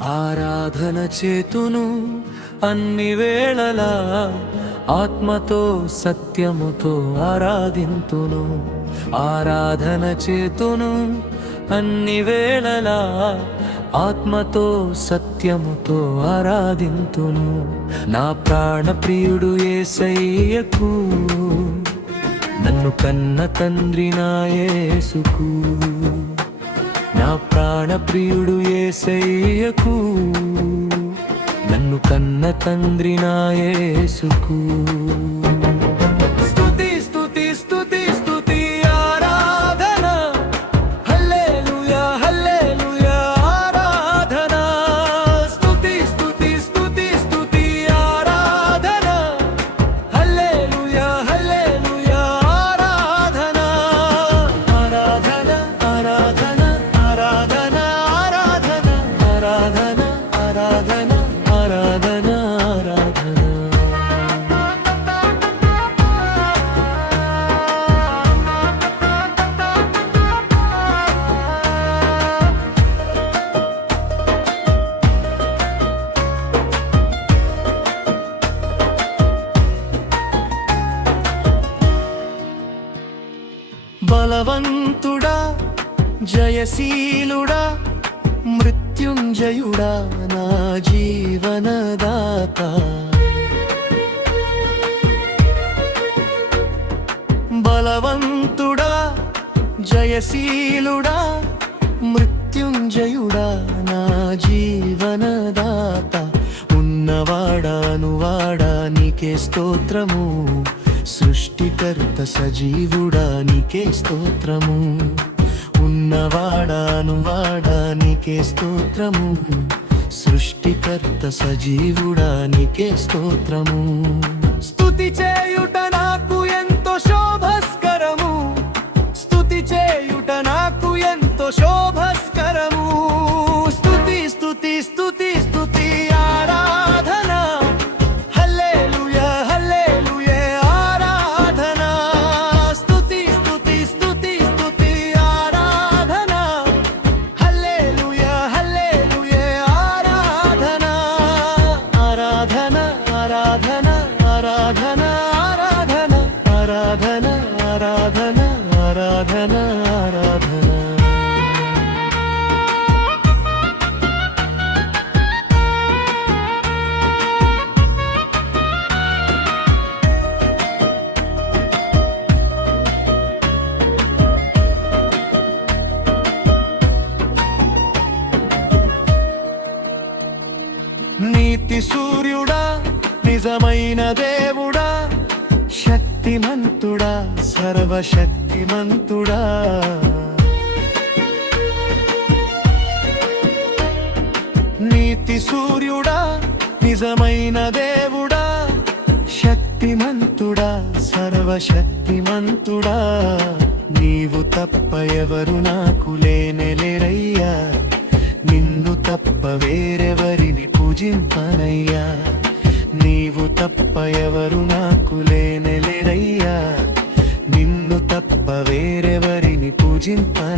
ఆరాధన చేతును అన్ని వేళలా, ఆత్మతో సత్యముతో ఆరాధింతును. ఆరాధన చేతును అన్ని వేళలా, ఆత్మతో సత్యముతో ఆరాధింతును. నా ప్రాణ ప్రియుడు యేసయ్యకు, నన్ను కన్న తండ్రి నా యేసుకు. నా ప్రాణ ప్రియుడు యేసయ్యకు, నన్ను కన్న తండ్రి నా యేసుకు. స్తుతి స్తుతి స్తుతి స్తుతి ఆరాధన, హల్లెలూయా హల్లెలూయా ఆరాధన. స్తుతి స్తుతి స్తుతి స్తుతి ఆరాధన, హల్లెలూయా హల్లెలూయా ఆరాధన. ఆరాధన ఆరాధన ఆరాధన ఆరాధన ఆరాధన ఆరాధన ఆరాధన ఆరాధన. బలవంతుడా జయశీలుడా మృత్యుంజయుడా నా జీవనదాత. బలవంతుడా జయశీలుడా మృత్యుంజయుడా నా జీవనదాత. ఉన్నవాడానువాడా నీకే స్తోత్రము, సృష్టికర్త సజీవుడా నీకే స్తోత్రము. ఉన్నవాడానువాడా నీకే స్తోత్రము, సృష్టికర్త సజీవుడా నీకే స్తోత్రము. స్తుతి చేయుట నాకు ఎంతో శోభస్కరము, స్తుతి చేయుట నాకు ఎంతో శోభస్కరము. స్తుతి స్తుతి స్తుతి స్తుతి ఆరాధన, హల్లెలూయా హల్లెలూయా ఆరాధన. స్తుతి స్తుతి స్తుతి స్తుతి ఆరాధన, హల్లెలూయా హల్లెలూయా ఆరాధన. ఆరాధన ఆరాధన ఆరాధన ఆరాధన ఆరాధన ఆరాధన ఆరాధన ఆరాధన. నీతి సూర్యుడా నిజమైన దేవుడా, శక్తిమంతుడా సర్వశక్తిమంతుడా. నీతి సూర్యుడా నిజమైన దేవుడా, శక్తిమంతుడా సర్వశక్తిమంతుడా. నీవు తప్ప ఎవరు నాకు లేనెలేరయ్యా, నిన్ను తప్ప వేరెవరిని పూజింపనయ్యా. నీవు తప్ప ఎవరు నాకు లేనెలేరయ్యా, నిన్ను తప్ప వేరెవరిని పూజింపనయ్యా.